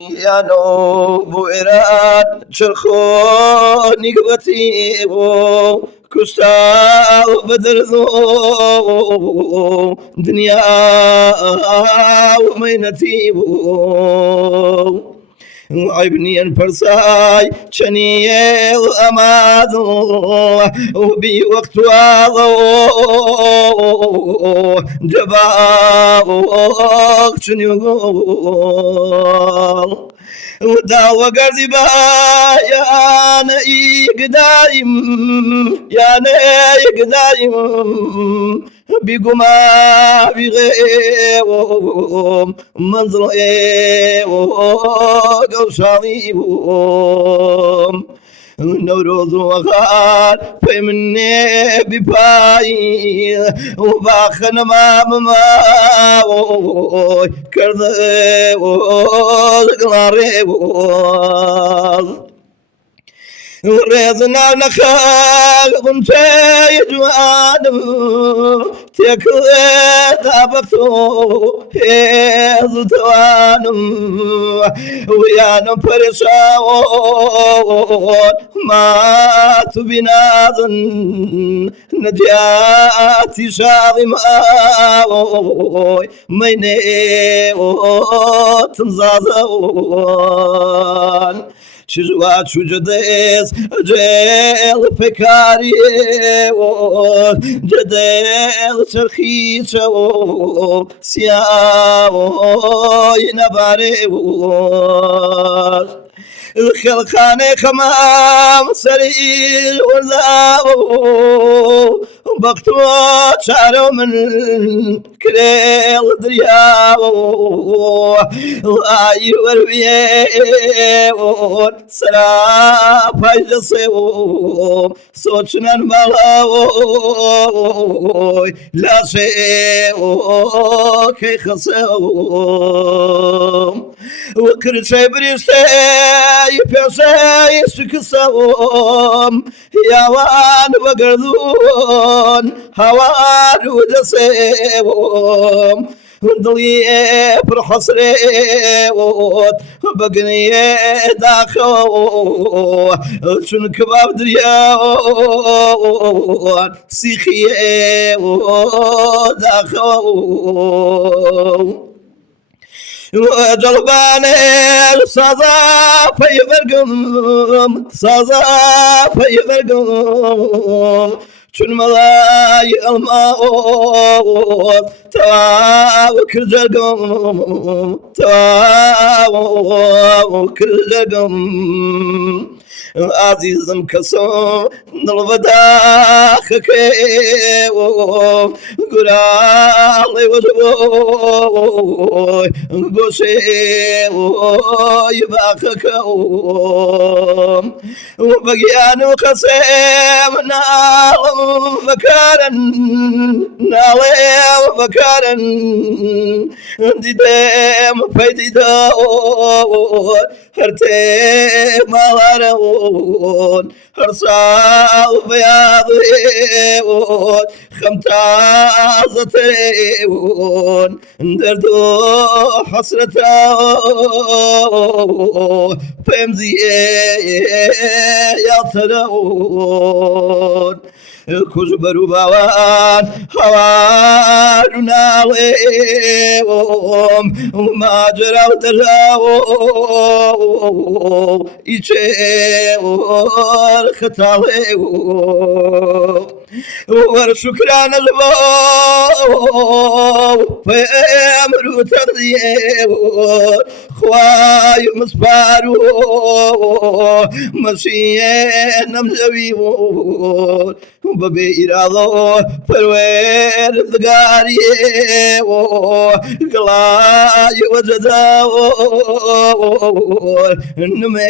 يا نوب إيران شرخو نقبتي كستا بدر ذو دنيا ومينتي وعبني الفرساي شنيه وأماذو وبي وقت واضو جباو شنيو وداوى قردي با يا نايق دايم يا نايق دايم بقما بغيوم منظر قوشاضيبوم نوروز وغار في مني بباي وباخن ما كرذي وغلاري وريضنا نخال غنتي جوانم تكذي دابكتو هيز توانم ويانم فرشاون ما تبناذن نجاتي شاظمة ميني تنزازون شجوات شجديس جيل فكاري جديل سرخيش سياو ينباري الخلخاني خمام سرير وزاو بقتو شعرو من كريل درياو لاي وربيون سراب هجسيو سوچنا الملاو لا شيء كي خسيو وكل شيء بريشتي يبيشي شكسوم يا وان بقردون هوان ودسيوم ضلي برحصري بقني داخو شن كباب درياون سيخي داخو وجلباني صازا في برقم صازا في برقم شن ملاي الماء تواو كل جرقم تواو كل جرقم عزيزم كسو نلبداخ كيو قرالي وجبو قوشي يباخكو وبقيانو خسيم نالم بكارن نالم بكارن ديدم فايدي داور هرتي مالارون هرسال بياضيون خمتازتيون دردو حسرتاون فمزي يطرون كجبرو باوان هوان ناليوم وما جراو دلاو إيشيور ختاليوم ورشكران البو في أمرو ترضيوم خواي مصبارو مشيين نمزويوم ببيرادو فروير ذقاري قلاي وجداو نمي